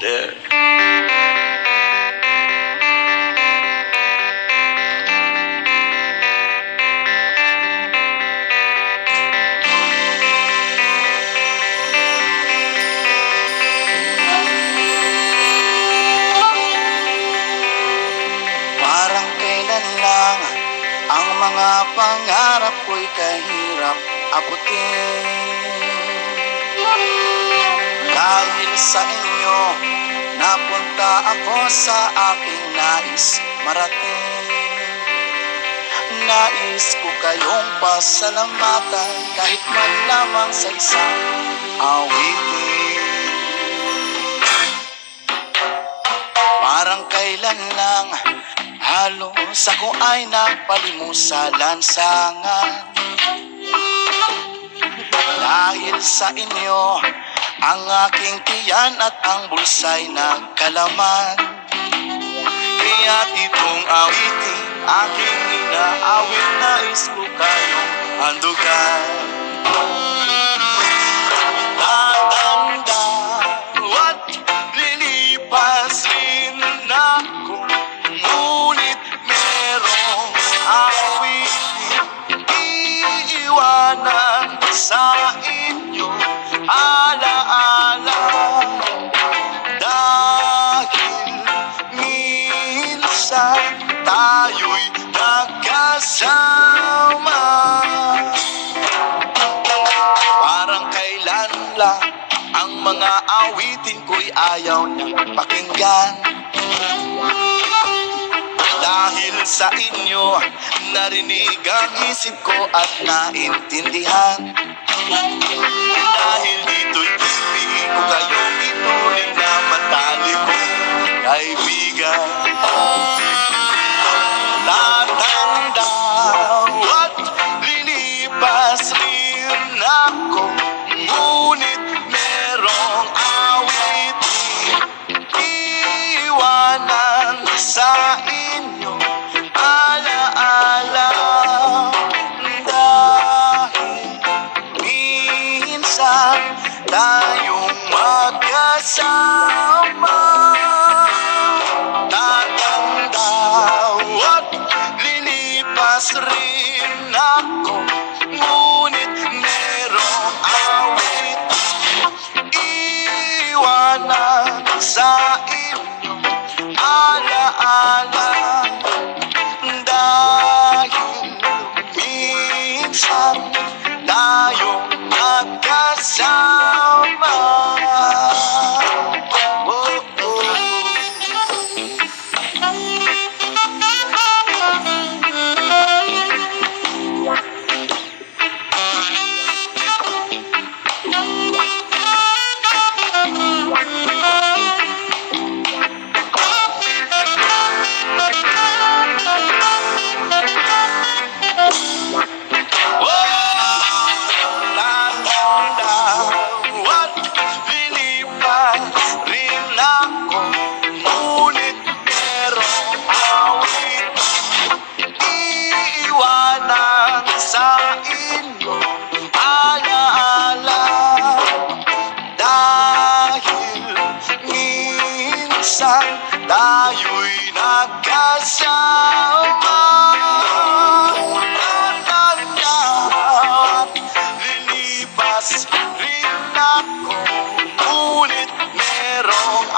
there. Parang kailan lang ang mga pangarap ko'y kahirap abutin. Dahil sa inyo, napunta ako sa aking nais marating. Nais ko kayong pasalamatan kahit man lamang sa isang awitin. Parang kailan lang halos ako ay nagpalimus sa lansangan. Dahil sa inyo, ang aking tiyan at ang bulsa'y nagkalaman. Kaya't itong awitin, aking inaawit, nais ko kayong handugan. Tatanda at lilipas rin ako, ngunit merong awitin iiwanan sa inyo. Alaala, dahil minsan tayo'y nagkasama. Parang kailan lang ang mga awitin ko'y ayaw niyang pakinggan. Dahil sa inyo, narinig ang isip ko at naintindihan. Dahil dito'y ibig ko kayong ituring na matalik kong kaibigan. Tatanda at lilipas rin ako, ngunit merong awitin iiwanan sa inyo. Alaala, minsan tayong magkasama. Tatanda at lilipas rin ako, ngunit merong awit iiwanan sa inyo. Alaala, dahil minsan tayong magkasama. Oh, oh. Tayo'y nagkasama. Tatanda at lilipas rin ako, ngunit merong